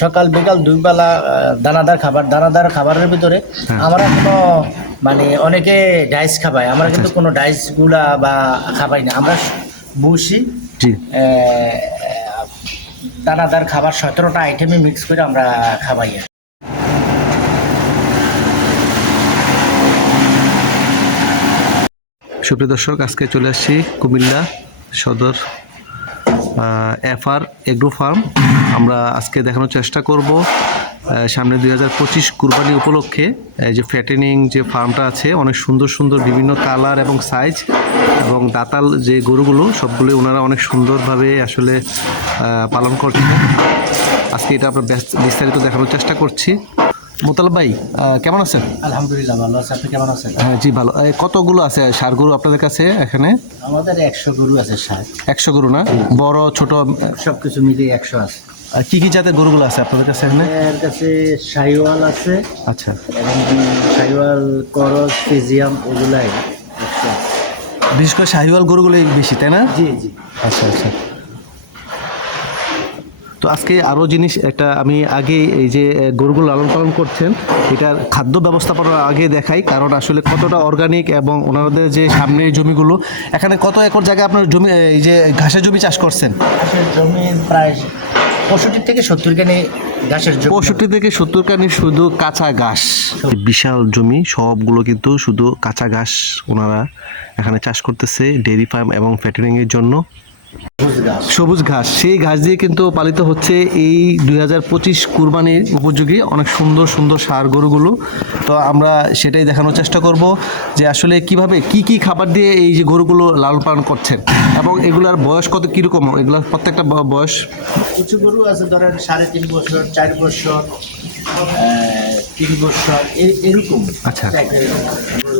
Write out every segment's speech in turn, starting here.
সকাল বিকাল দুই বেলা দানাদার খাবার। দানাদার খাবারের ভিতরে হ্যাঁ। আমরা কোনো মানে অনেকে ডাইস খাবাই আমরা কিন্তু কোনো ডাইসগুলা বা খাবাই না। আমরা বসি দানাদার খাবার সতেরোটা আইটেমে মিক্স করে আমরা খাবাই সুপ্রিয় দর্শক আজকে চলে আসছি কুমিল্লা সদর এফআর এগ্রো ফার্ম। আমরা আজকে দেখানোর চেষ্টা করব সামনে দুই হাজার পঁচিশ কুরবানি উপলক্ষে এই যে ফ্যাটেনিং যে ফার্মটা আছে অনেক সুন্দর সুন্দর বিভিন্ন কালার এবং সাইজ এবং দাতাল যে গরুগুলো সবগুলো ওনারা অনেক সুন্দরভাবে আসলে পালন করছেন। আজকে এটা আমরা বিস্তারিত দেখানোর চেষ্টা করছি। মোতাল ভাই কেমন আছেন? আলহামদুলিল্লাহ ভালো আছে। আপনি কেমন আছেন? হ্যাঁ জি ভালো। কতগুলো আছে সার গরু আপনাদের কাছে এখানে? আমাদের একশো গরু আছে সার। একশো গরু না? বড় ছোট? সব কিছু মিলিয়ে একশো আছে। আর কি কি জাতের গরুগুলো আছে আপনাদের কাছে এখানে? এর কাছে শাহিওয়াল আছে। আচ্ছা। এবং শাহিওয়াল করস ফিজিয়াম এগুলাই বিশেষ করে শাহিওয়াল গরুগুলোই বেশি তাই না? জি জি। আচ্ছা আচ্ছা। তো আজকে আরও জিনিস একটা আমি আগে এই যে গরুগুলো লালন পালন করছেন এটার খাদ্য ব্যবস্থাপনা আগে দেখাই কারণ আসলে কতটা অর্গানিক এবং ওনাদের যে সামনের জমিগুলো এখানে কত একর জায়গায় আপনার জমি এই যে ঘাসের জমি চাষ করছেন? ঘাসের জমি প্রায় পঁয়ষট্টি থেকে সত্তর কানি ঘাসের পঁয়ষট্টি থেকে সত্তর কানি শুধু কাঁচা ঘাস। বিশাল জমি সবগুলো কিন্তু শুধু কাঁচা ঘাস ওনারা এখানে চাষ করতেছে ডেয়ারি ফার্ম এবং ফ্যাটারিং এর জন্য। সবুজ ঘাস। সেই ঘাস দিয়ে কিন্তু পালিত হচ্ছে এই দুই হাজার পঁচিশ কুরবানির উপযোগী অনেক সুন্দর সুন্দর সার গরুগুলো। তো আমরা সেটাই দেখানোর চেষ্টা করব যে আসলে কীভাবে কি কি খাবার দিয়ে এই যে গরুগুলো লালন পালন করছেন এবং এগুলার বয়স কত কীরকম? এগুলার প্রত্যেকটা বয়স কিছু গরু আছে ধরেন সাড়ে তিন বছর চার বছর তিন বছর এরকম আচ্ছা।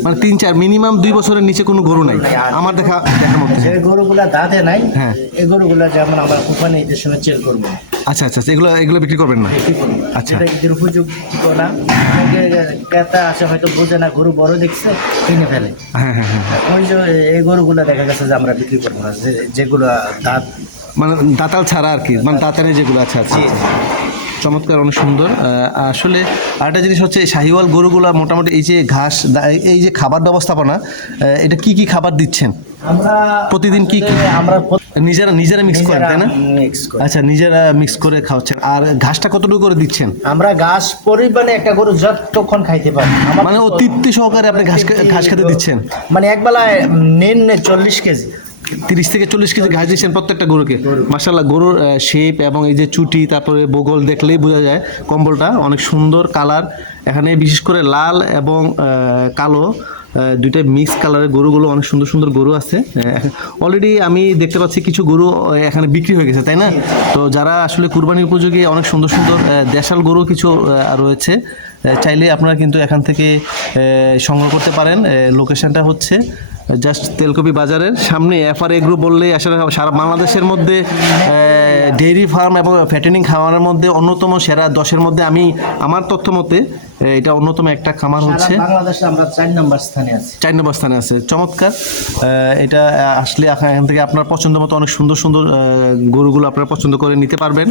মানে তিন চার মিনিমাম দুই বছরের নিচে কোনো গরু নাই? আমার দেখা দেখার মধ্যে যে গরুগুলা দাঁতে নাই হ্যাঁ। এই গরুগুলা যেমন আমরা কোরবানি ঈদের সময় চেল করব। আচ্ছা আচ্ছা আচ্ছা, এগুলো এগুলো বিক্রি করবেন না? আচ্ছা। যেটা ঈদের উপযুক্ত না ক্রেতা আছে হয়তো বোঝে না গরু বড় দেখছে কিনে ফেলে। হ্যাঁ হ্যাঁ হ্যাঁ। ওই যে এই গরুগুলা দেখা গেছে যে আমরা বিক্রি করব না যেগুলো দাঁত মানে দাতাল ছাড়া আর কি মানে দাতারে যেগুলো আছে আচ্ছা আচ্ছা। চমৎকার অনেক সুন্দর। আসলে আরেকটা জিনিস হচ্ছে এই শাহিওয়াল গরুগুলা মোটামুটি এই যে ঘাস এই যে খাবার ব্যবস্থাপনা এটা কি কি খাবার দিচ্ছেন? প্রতিদিন কি কি? আমরা নিজেরা নিজেরা মিক্স করেন তাই না? আচ্ছা নিজেরা মিক্স করে খাওয়াচ্ছেন। আর ঘাসটা কতটুকু করে দিচ্ছেন? আমরা ঘাস পরিমাণে একটা গরু যতক্ষণ খাইতে পারি। মানে তৃপ্তি সহকারে আপনি ঘাস ঘাস খেতে দিচ্ছেন? মানে এক বেলায় নেন চল্লিশ কেজি। তিরিশ থেকে চল্লিশ কেজি ঘাস দিচ্ছেন প্রত্যেকটা গরুকে। মাসাল্লাহ গরুর শেপ এবং এই যে চুটি, তারপরে বগল দেখলেই বোঝা যায় কম্বলটা অনেক সুন্দর কালার। এখানে বিশেষ করে লাল এবং কালো দুইটা মিক্স কালারের গরুগুলো অনেক সুন্দর সুন্দর গরু আছে। অলরেডি আমি দেখতে পাচ্ছি কিছু গরু এখানে বিক্রি হয়ে গেছে, তাই না? তো যারা আসলে কুরবানির উপযোগী, অনেক সুন্দর সুন্দর দেশাল গরু কিছু রয়েছে। চাইলে আপনারা কিন্তু এখান থেকে সংগ্রহ করতে পারেন। লোকেশনটা হচ্ছে জাস্ট তেলকপি বাজারের সামনে এফআর এগ্রো বললেই আসলে সারা বাংলাদেশের মধ্যে ডেইরি ফার্ম এবং ফ্যাটেনিং খামারের মধ্যে অন্যতম সেরা দশের মধ্যে আমি আমার তথ্য মতে এটা অন্যতম একটা খামার হচ্ছে। বাংলাদেশে আমরা চার নম্বর স্থানে আছি। চার নম্বর স্থানে আছে। চমৎকার। এটা আসলে এখান এখান থেকে আপনার পছন্দ মতো অনেক সুন্দর সুন্দর গরুগুলো আপনারা পছন্দ করে নিতে পারবেন।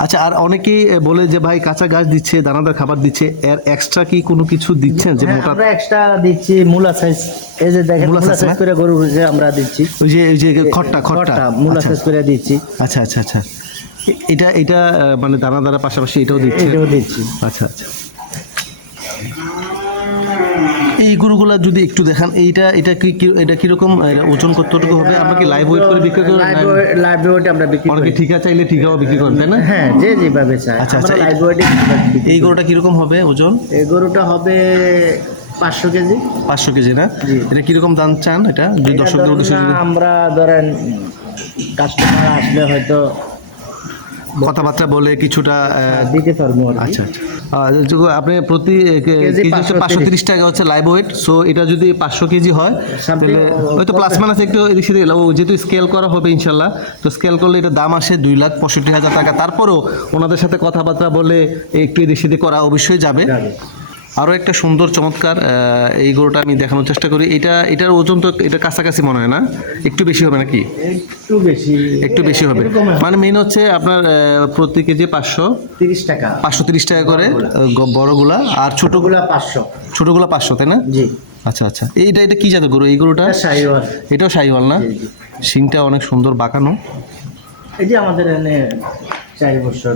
আচ্ছা আর অনেকেই বলে যে ভাই কাঁচা গাছ দিচ্ছে দানাদার খাবার দিচ্ছে। এর এক্সট্রা কি কোনো কিছু দিচ্ছেন যে হ্যাঁ, মোটা আমরা এক্সট্রা দিচ্ছি মূলা সাইজ এই যে দেখেন মূলা সাইজ? করে গরু যে আমরা দিচ্ছি। ওই যে ওই যে খট্টা খট্টা। মূলা আচ্ছা। সাইজ করে দিচ্ছি। আচ্ছা আচ্ছা আচ্ছা। এটা এটা মানে দানা পাশাপাশি এটাও দিচ্ছে এটাও দিচ্ছি। আচ্ছা আচ্ছা। এই গরুগুলা যদি একটু দেখান এইটা এটা কি এটা কীরকম ওজন কতটুকু হবে? আমরা কি লাইভ ওয়েট করে বিক্রি করি লাইভ ওয়েট আমরা বিক্রি অনেকে করি। ঠিকা চাইলে ঠিকাও বিক্রি করেন তাই না? হ্যাঁ যে যেভাবে চাই আচ্ছা, আচ্ছা। লাইভ ওয়েটে এই গরুটা কীরকম হবে ওজন? এই গরুটা হবে পাঁচশো কেজি। পাঁচশো কেজি না। এটা কীরকম দাম চান এটা? দর্শকদের উদ্দেশ্যে আমরা ধরেন কাস্টমার আসলে হয়তো কথাবার্তা বলে কিছুটা দিতে পারব আচ্ছা আচ্ছা। আপনি প্রতি কেজি হচ্ছে পাঁচশো তিরিশ। টাকা হচ্ছে লাইভ ওয়েট সো এটা যদি পাঁচশো কেজি হয় তাহলে ওই হয়তো প্লাস মাইনাস একটু এদিক সেদিকে ও যেহেতু স্কেল করা হবে ইনশাল্লাহ তো স্কেল করলে এটা দাম আসে দুই লাখ পঁয়ষট্টি হাজার টাকা। তারপরও ওনাদের সাথে কথাবার্তা বলে একটু এদিক সেদিক করা অবশ্যই যাবে। আরও একটা সুন্দর চমৎকার এই গরুটা আমি দেখানোর চেষ্টা করি। এটা এটার ওজন তো এটা কাছাকাছি মনে হয় না? একটু বেশি হবে নাকি? একটু বেশি। একটু বেশি হবে। মানে মেন হচ্ছে আপনার প্রতি কেজি পাঁচশো তিরিশ টাকা। পাঁচশো তিরিশ টাকা করে বড়গুলা। আর ছোটোগুলা পাঁচশো। ছোটোগুলা পাঁচশো তাই না? জি। আচ্ছা আচ্ছা। এইটা এটা কি জাতের গরু? এই গরুটা? এটা শাহিওয়াল এটাও সাইওয়াল না। শিংটা অনেক সুন্দর বাঁকানো। এই যে আমাদের চার বছর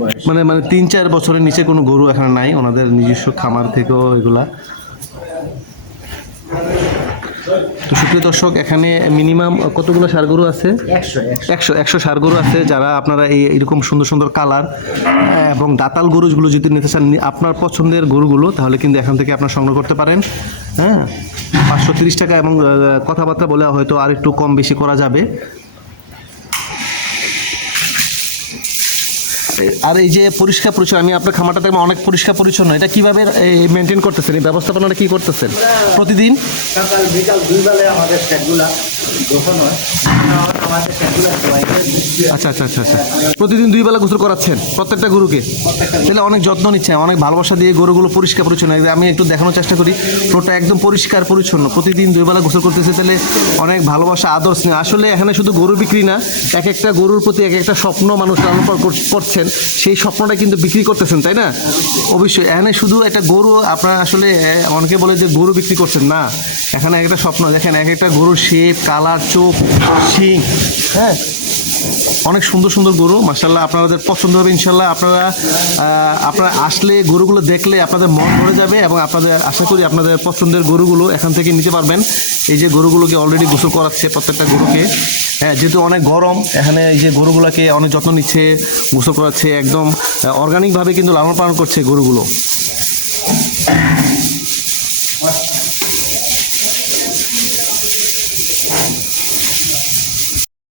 বয়স। মানে মানে তিন চার বছরের নিচে কোনো গরু এখানে নাই ওনাদের নিজস্ব খামার থেকেও এগুলা। তো সুপ্রিয় দর্শক এখানে মিনিমাম কতগুলো সার গরু আছে? একশো একশো। একশো একশো সার গরু আছে যারা আপনারা এই এরকম সুন্দর সুন্দর কালার এবং দাতাল গরুগুলো যদি নিতে চান আপনার পছন্দের গরুগুলো তাহলে কিন্তু এখান থেকে আপনার সংগ্রহ করতে পারেন। হ্যাঁ? পাঁচশো তিরিশ টাকা এবং কথাবার্তা বলে হয়তো আর একটু কম বেশি করা যাবে। আর এই যে পরিষ্কার পরিচ্ছন্ন, আমি আপনার খামারটা দেখব অনেক পরিষ্কার পরিচ্ছন্ন। এটা কীভাবে মেনটেন করতেছেন? এই ব্যবস্থাপনাটা কি করতেছেন? প্রতিদিন? সকাল, বিকাল দুই বেলায় আমাদের আচ্ছা আচ্ছা আচ্ছা আচ্ছা। প্রতিদিন দুই বেলা গোসল করাচ্ছেন প্রত্যেকটা গরুকে? তাহলে অনেক যত্ন নিচ্ছেন, অনেক ভালোবাসা দিয়ে গরুগুলো পরিষ্কার পরিচ্ছন্ন। আমি একটু দেখানোর চেষ্টা করি পুরোটা একদম পরিষ্কার পরিচ্ছন্ন। প্রতিদিন দুই বেলা গোসল করতেছে, তাহলে অনেক ভালোবাসা, আদর স্নেহ। আসলে এখানে শুধু গরু বিক্রি না, এক একটা গরুর প্রতি এক একটা স্বপ্ন মানুষ লালন করছেন। সেই স্বপ্নটা কিন্তু বিক্রি করতেছেন, তাই না? অবশ্যই, এখানে শুধু একটা গরু, আপনার আসলে অনেকে বলে যে গরু বিক্রি করছেন। না, এখানে একটা স্বপ্ন। দেখেন, এক একটা গরুর শেপ কালার, চোখ শিং হ্যাঁ? অনেক সুন্দর সুন্দর গরু মাসাল্লাহ আপনাদের পছন্দ হবে ইনশাল্লাহ আপনারা আপনারা আসলে গরুগুলো দেখলে আপনাদের মন ভরে যাবে এবং আপনাদের, আশা করি আপনাদের পছন্দের গরুগুলো এখান থেকে নিতে পারবেন। এই যে গরুগুলোকে অলরেডি গোসল করাচ্ছে প্রত্যেকটা গরুকে। হ্যাঁ যেহেতু অনেক গরম, এখানে এই যে গরুগুলোকে অনেক যত্ন নিচ্ছে, গোসল করাচ্ছে, একদম অর্গানিকভাবে কিন্তু লালন পালন করছে গরুগুলো।